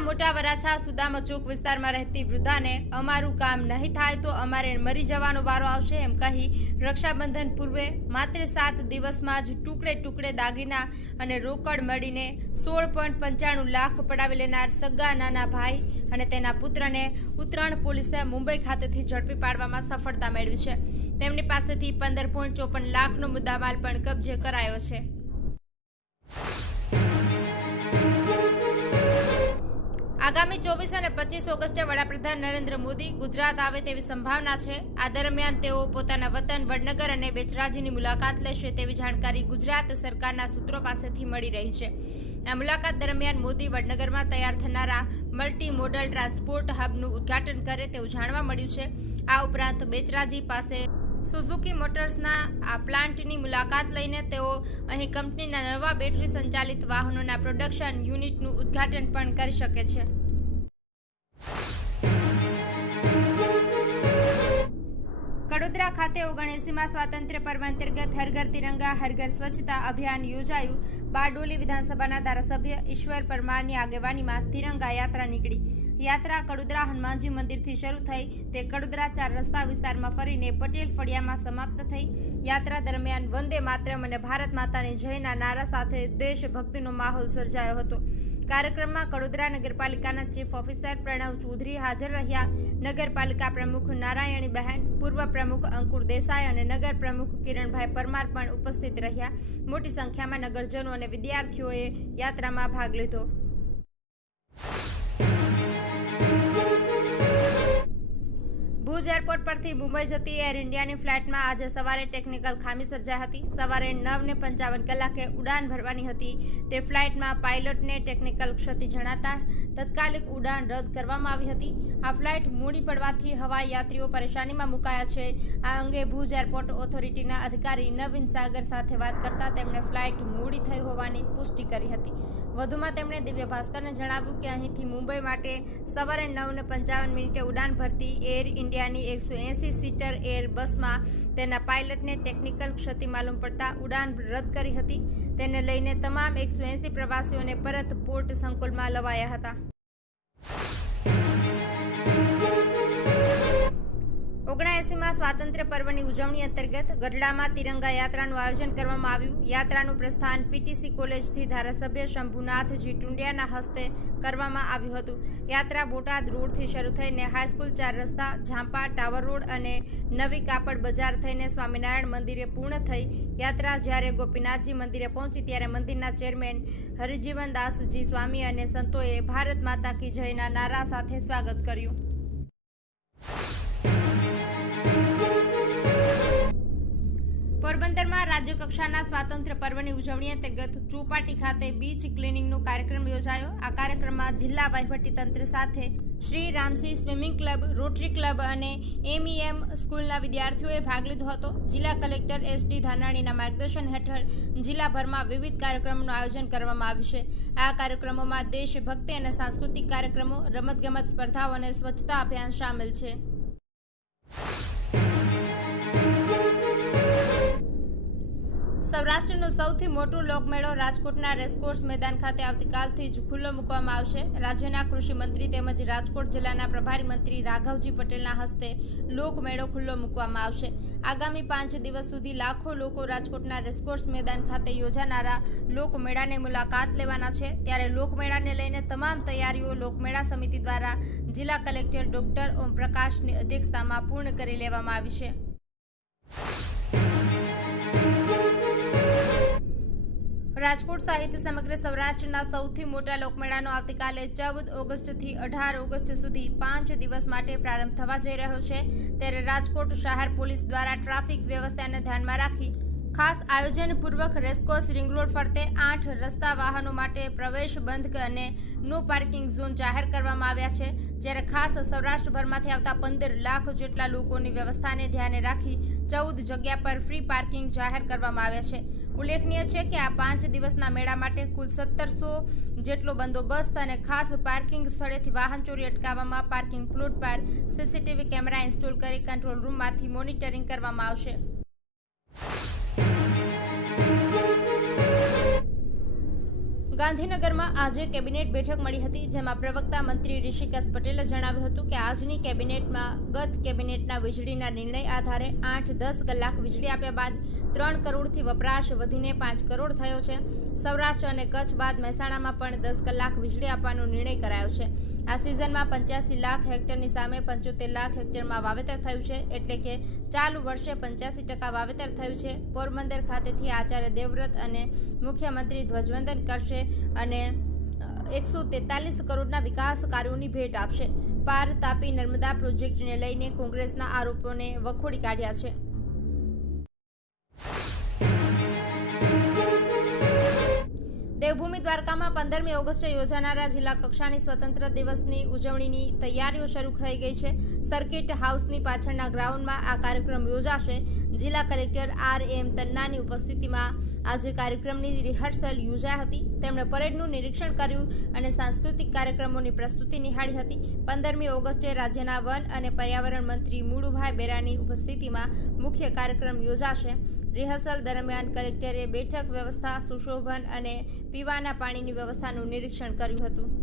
સુદામા ચોક વિસ્તારમાં રહેતી વૃદ્ધાને અમારું કામ નહીં થાય તો અમારે મરી જવાનો વારો આવશે એમ કહી રક્ષાબંધન પૂર્વે માત્ર સાત દિવસમાં જ ટુકડે ટુકડે દાગીના અને રોકડ મળીને સોળ પોઈન્ટ પંચાણું લાખ પડાવી લેનાર સગા નાના ભાઈ અને તેના પુત્રને ઉત્તરાયણ પોલીસે મુંબઈ ખાતેથી ઝડપી પાડવામાં સફળતા મેળવી છે. તેમની પાસેથી પંદર પોઈન્ટ ચોપન લાખનો મુદ્દામાલ પણ કબજે કરાયો છે. આગામી ચોવીસ અને પચીસ ઓગસ્ટે વડાપ્રધાન નરેન્દ્ર મોદી ગુજરાત આવે તેવી સંભાવના છે. આ દરમિયાન તેઓ પોતાના વતન વડનગર અને બેચરાજીની મુલાકાત લેશે તેવી જાણકારી ગુજરાત સરકારના સૂત્રો પાસેથી મળી રહી છે. આ મુલાકાત દરમિયાન મોદી વડનગરમાં તૈયાર થનારા મલ્ટી મોડલ ટ્રાન્સપોર્ટ હબનું ઉદ્ઘાટન કરે તેવું જાણવા મળ્યું છે. આ ઉપરાંત બેચરાજી પાસે સુઝુકી મોટર્સના આ પ્લાન્ટની મુલાકાત લઈને તેઓ અહીં કંપનીના નવા બેટરી સંચાલિત વાહનોના પ્રોડક્શન યુનિટનું ઉદ્ઘાટન પણ કરી શકે છે. કડોદરા ખાતે ઓગણએસીમાં સ્વાતંત્ર્ય પર્વ અંતર્ગત હરઘર તિરંગા, હરઘર સ્વચ્છતા અભિયાન યોજાયું. બારડોલી વિધાનસભાના ધારાસભ્ય ઈશ્વર પરમારની આગેવાનીમાં તિરંગા યાત્રા નીકળી. યાત્રા કડોદરા હનુમાનજી મંદિરથી શરૂ થઈ, તે કડોદરા ચાર રસ્તા વિસ્તારમાં ફરીને પટેલ ફળિયામાં સમાપ્ત થઈ. યાત્રા દરમિયાન વંદે માતરમ અને ભારત માતાની જયના નારા સાથે દેશભક્તિનો માહોલ સર્જાયો હતો. કાર્યક્રમમાં કડોદરા નગરપાલિકાના ચીફ ઓફિસર પ્રણવ ચૌધરી હાજર રહ્યા. નગરપાલિકા પ્રમુખ નારાયણી બહેન, પૂર્વ પ્રમુખ અંકુર દેસાઈ અને નગર પ્રમુખ કિરણભાઈ પરમાર પણ ઉપસ્થિત રહ્યા. મોટી સંખ્યામાં નગરજનો અને વિદ્યાર્થીઓએ યાત્રામાં ભાગ લીધો. ભુજ એરપોર્ટ પરથી મુંબઈ જતી એર ઇન્ડિયાની ફ્લાઇટમાં આજે સવારે ટેકનિકલ ખામી સર્જાઈ હતી. સવારે નવને પંચાવન કલાકે ઉડાન ભરવાની હતી. તે ફ્લાઇટમાં પાયલોટને ટેકનિકલ ક્ષતિ જણાતા તત્કાલિક ઉડાન રદ કરવામાં આવી હતી. આ ફ્લાઇટ મૂડી પડવાથી હવાઈ યાત્રીઓ પરેશાનીમાં મુકાયા છે. આ અંગે ભુજ એરપોર્ટ ઓથોરિટીના અધિકારી નવીન સાગર સાથે વાત કરતા તેમણે ફ્લાઇટ મૂડી થઈ હોવાની પુષ્ટિ કરી હતી. વધુમાં તેમણે દિવ્ય ભાસ્કરને જણાવ્યું કે અહીંથી મુંબઈ માટે સવારે નવને પંચાવન મિનિટે ઉડાન ભરતી એર ઇન્ડિયાની એકસો એંસી સીટર એર બસમાં તેના પાયલટને ટેકનિકલ ક્ષતિ માલુમ પડતા ઉડાન રદ કરી હતી. તેને લઈને તમામ એકસો એંસી પ્રવાસીઓને પરત પોર્ટ સંકુલમાં લવાયા હતા. ઓગણએંસીમાં સ્વાતંત્ર્ય પર્વની ઉજવણી અંતર્ગત ગઢડામાં તિરંગા યાત્રાનું આયોજન કરવામાં આવ્યું. યાત્રાનું પ્રસ્થાન પીટીસી કોલેજથી ધારાસભ્ય શંભુનાથજી ટુંડિયાના હસ્તે કરવામાં આવ્યું હતું. યાત્રા બોટાદ રોડથી શરૂ થઈને હાઈસ્કૂલ ચાર રસ્તા, ઝાંપા ટાવર રોડ અને નવી કાપડ બજાર થઈને સ્વામિનારાયણ મંદિરે પૂર્ણ થઈ. યાત્રા જ્યારે ગોપીનાથજી મંદિરે પહોંચી ત્યારે મંદિરના ચેરમેન હરિજીવન દાસજી સ્વામી અને સંતોએ ભારત માતા કી જયના નારા સાથે સ્વાગત કર્યું. પોરબંદરમાં રાજ્ય કક્ષાના સ્વાતંત્ર્ય પર્વની ઉજવણી અંતર્ગત ચોપાટી ખાતે બીચ ક્લિનિંગનો કાર્યક્રમ યોજાયો. આ કાર્યક્રમમાં જિલ્લા વહીવટીતંત્ર સાથે Shri Ramsi swimming club, rotary club અને એમઈએમ સ્કૂલના વિદ્યાર્થીઓએ ભાગ લીધો હતો. જિલ્લા કલેક્ટર એસ ડી ધાનાણીના માર્ગદર્શન હેઠળ જિલ્લાભરમાં વિવિધ કાર્યક્રમોનું આયોજન કરવામાં આવ્યું છે. આ કાર્યક્રમોમાં દેશભક્તિ અને સાંસ્કૃતિક કાર્યક્રમો, રમતગમત સ્પર્ધાઓ અને સ્વચ્છતા અભિયાન સામેલ છે. સૌરાષ્ટ્રનો સૌથી મોટો લોકમેળો રાજકોટના રેસકોર્સ મેદાન ખાતે આવતીકાલથી જ ખુલ્લો મૂકવામાં આવશે. રાજ્યના કૃષિ મંત્રી તેમજ રાજકોટ જિલ્લાના પ્રભારી મંત્રી રાઘવજી પટેલના હસ્તે લોકમેળો ખુલ્લો મૂકવામાં આવશે. આગામી પાંચ દિવસ સુધી લાખો લોકો રાજકોટના રેસકોર્સ મેદાન ખાતે યોજાનારા લોકમેળાને મુલાકાત લેવાના છે. ત્યારે લોકમેળાને લઈને તમામ તૈયારીઓ લોકમેળા સમિતિ દ્વારા જિલ્લા કલેક્ટર ડોક્ટર ઓમ પ્રકાશની અધ્યક્ષતામાં પૂર્ણ કરી લેવામાં આવી છે. રાજકોટ સહિત સમગ્ર સૌરાષ્ટ્રના સૌથી મોટા લોકમેળાનો આવતીકાલે ચૌદ ઓગસ્ટથી અઢાર ઓગસ્ટ સુધી પાંચ દિવસ માટે પ્રારંભ થવા જઈ રહ્યો છે. ત્યારે રાજકોટ શહેર પોલીસ દ્વારા ટ્રાફિક વ્યવસ્થાને ધ્યાનમાં રાખી ખાસ આયોજનપૂર્વક રેસકોર્સ રિંગ રોડ ફરતે આઠ રસ્તા વાહનો માટે પ્રવેશ બંધ અને નો પાર્કિંગ ઝોન જાહેર કરવામાં આવ્યા છે, જ્યારે ખાસ સૌરાષ્ટ્રભરમાંથી આવતા પંદર લાખ જેટલા લોકોની વ્યવસ્થાને ધ્યાને રાખી ચૌદ જગ્યા પર ફ્રી પાર્કિંગ જાહેર કરવામાં આવ્યા છે. ઉલ્લેખનીય છે કે આ પાંચ દિવસના મેળા માટે કુલ સત્તરસો જેટલો બંદોબસ્ત અને ખાસ પાર્કિંગ સ્થળેથી વાહન ચોરી અટકાવવામાં પાર્કિંગ પ્લોટ પર સીસીટીવી કેમેરા ઇન્સ્ટોલ કરી કંટ્રોલ રૂમમાંથી મોનિટરિંગ કરવામાં આવશે. ગાંધીનગરમાં આજે કેબિનેટ બેઠક મળી હતી, જેમાં પ્રવક્તા મંત્રી ઋષિકેશ પટેલે જણાવ્યું હતું કે આજની કેબિનેટમાં ગત કેબિનેટના વીજળીના નિર્ણય આધારે આઠ દસ કલાક વીજળી આપ્યા બાદ ત્રણ કરોડથી વપરાશ વધીને પાંચ કરોડ થયો છે. સૌરાષ્ટ્ર અને કચ્છ બાદ મહેસાણામાં પણ દસ કલાક વીજળી આપવાનો નિર્ણય કરાયો છે. આ સિઝનમાં પંચ્યાસી લાખ હેક્ટરની સામે પંચોતેર લાખ હેક્ટરમાં વાવેતર થયું છે. એટલે કે ચાલુ વર્ષે પંચ્યાસી ટકા વાવેતર થયું છે. પોરબંદર ખાતેથી આચાર્ય દેવવ્રત અને મુખ્યમંત્રી ધ્વજવંદન કરશે અને એકસો તેતાલીસ કરોડના વિકાસ કાર્યોની ભેટ આપશે. પાર તાપી નર્મદા પ્રોજેક્ટને લઈને કોંગ્રેસના આરોપોને વખોડી કાઢ્યા છે. દેવભૂમિ દ્વારકામાં પંદરમી ઓગસ્ટે યોજાનારા જિલ્લા કક્ષાની સ્વતંત્ર દિવસની ઉજવણીની તૈયારીઓ શરૂ થઈ ગઈ છે. સર્કિટ હાઉસની પાછળના ગ્રાઉન્ડમાં આ કાર્યક્રમ યોજાશે. જિલ્લા કલેક્ટર આર એમ તન્નાની ઉપસ્થિતિમાં આજે કાર્યક્રમની રિહર્સલ યોજાઈ હતી. તેમણે પરેડનું નિરીક્ષણ કર્યું અને સાંસ્કૃતિક કાર્યક્રમોની પ્રસ્તુતિ નિહાળી હતી. પંદરમી ઓગસ્ટે રાજ્યના વન અને પર્યાવરણ મંત્રી મુળુભાઈ બેરાની ઉપસ્થિતિમાં મુખ્ય કાર્યક્રમ યોજાશે. રિહર્સલ દરમિયાન કલેક્ટરે બેઠક વ્યવસ્થા, સુશોભન અને પીવાના પાણીની વ્યવસ્થાનું નિરીક્ષણ કર્યું હતું.